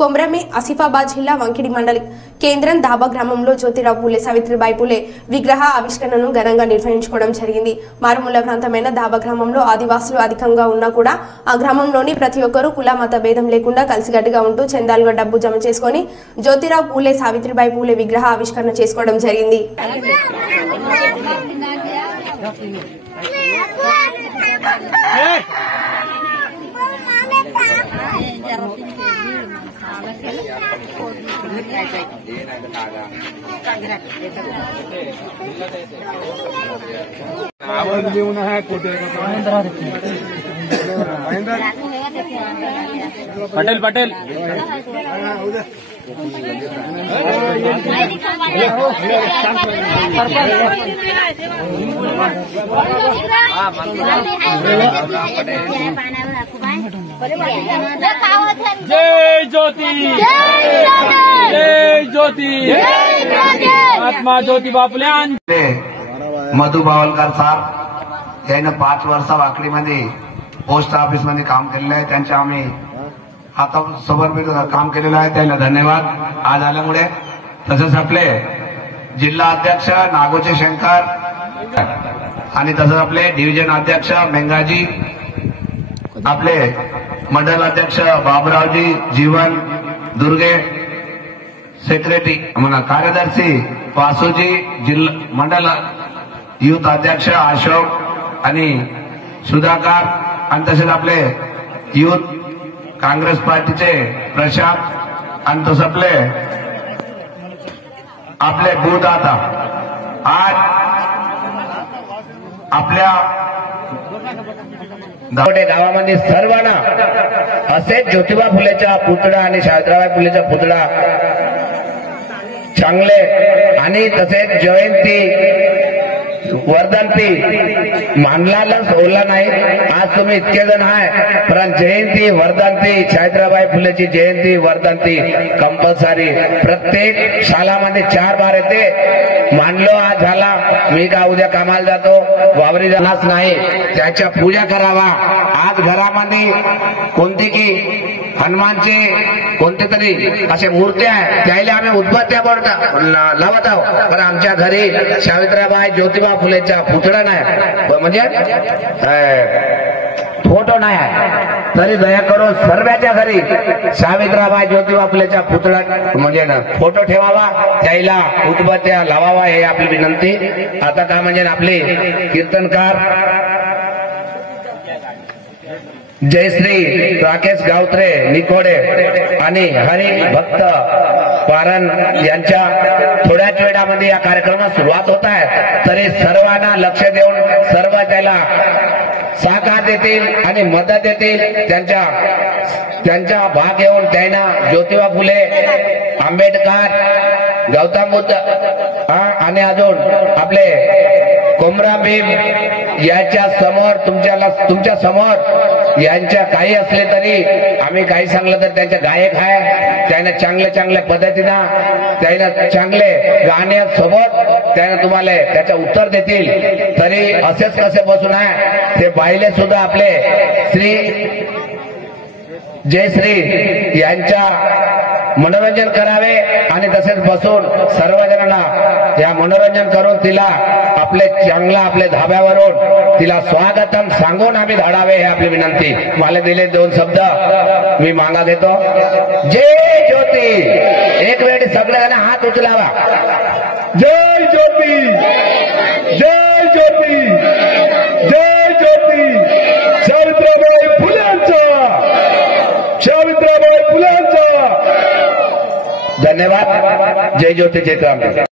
కొమ్రమి ఆసిఫాబాద్ జిల్లా వంకిడి మండలి కేంద్రం దాబా గ్రామంలో జ్యోతిరావు పూలే సావిత్రిబాయి పూలే విగ్రహ ఆవిష్కరణను ఘనంగా నిర్వహించుకోవడం జరిగింది। మారుమూల ప్రాంతమైన దాబా గ్రామంలో ఆదివాసులు అధికంగా ఉన్నా కూడా ఆ గ్రామంలోని ప్రతి ఒక్కరూ కుల మత భేదం లేకుండా కలిసికట్టుగా ఉంటూ చందాలుగా డబ్బు జమ చేసుకొని జ్యోతిరావు పూలే సావిత్రిబాయి పూలే విగ్రహ ఆవిష్కరణ చేసుకోవడం జరిగింది। पटेल पटेल जय ज्योति जय ज्योति महात्मा ज्योतिबा फुले मधु बावलकर साहेब यानं 5 वर्ष वाकडीमध्ये पोस्ट ऑफिस मध्ये काम केलेलं आहे। त्यांच्या आम्ही आता समर्पित काम केलेलं आहे, त्याला धन्यवाद आज आल्यामुळे। तसंच आपले जिल्हा अध्यक्ष नागोचे शंकर आणि तसंच आपले डिव्हिजन अध्यक्ष मेंगाजी, आपले मंडल अध्यक्ष बाबुरावजी जीवन दुर्गे, सेक्रेटरी म्हणा कार्यदर्शी वासुजी, जिल्हा मंडल युथ अध्यक्ष अशोक आणि सुधाकर, आणि तसेच आपले युथ काँग्रेस पार्टीचे प्रशांत, आणि तसं आपले बूथ आता आज आपल्या गावामध्ये सर्वांना असेच ज्योतिबा फुलेचा पुतळा आणि सावित्रीबाई फुलेचा पुतळा चांगले आणि तसेच जयंती वर्धंती मानला सोडला नाही। आज तुम्ही इतके जण आहे, पण जयंती वर्धंती सावित्रीबाई फुलेची जयंती वर्धंती कंपल्सरी प्रत्येक शाळामध्ये 4 बार येते। मानलो आज झाला, मी का उद्या कामाला जातो वावरी जाणार नाही, त्याच्या पूजा करावा। आज घरामध्ये कोणती की हनुमानचे कोणते तरी असे मूर्त्या आहे, त्याला आम्ही उदबत्त्या लावत आहोत, पण आमच्या घरी सावित्रीबाई ज्योतिबा फुलेचा पुतळा नाही, म्हणजे फोटो नाही आहे। तरी दया करून सर्वांच्या घरी सावित्रीबाई ज्योतिबा फुलेचा पुतळा म्हणजे फोटो ठेवावा, त्याला उदबत्त्या लावावा, हे आपली विनंती। आता का म्हणजे आपले कीर्तनकार जयश्री राकेश गावत्रे निकोडे आणि हरिभक्त पारण यांच्या थोड्याच वेळामध्ये या कार्यक्रमास सुरुवात होत आहे। तरी सर्वांना लक्ष देऊन सर्व त्याला सहकार देतील आणि मदत देतील। त्यांचा भाग घेऊन त्यांना ज्योतिबा फुले, आंबेडकर, गौतम बुद्ध आणि अजून आपले कोमराम भीम याच्या समोर तुमच्या समोर यांच्या काही असले तरी आम्ही काही सांगलं तर त्यांचे गायक आहे, त्यांना चांगल्या पद्धतीनं त्यांना चांगले गाण्यासोबत त्यांना तुम्हाला त्याचं उत्तर देतील। तरी असेच कसे बसून आहे ते बाहिले सुद्धा आपले श्री जयश्री यांच्या मनोरंजन करावे आणि तसेच बसून सर्वजणांना या मनोरंजन करून तिला आपले धाब्यावरून तिला स्वागतम सांगून आम्ही धाडावे, हे आपली विनंती। मला दिले 2 शब्द मी मागा घेतो। जय ज्योती, एक वेळ सगळ्यांना हात उचलावा। जय ज्योती जय ज्योती जय ज्योती, सावित्रीबाई फुलेंचा, सावित्रीबाई फुलेंचा। धन्यवाद। जय ज्योती जय क्रांती।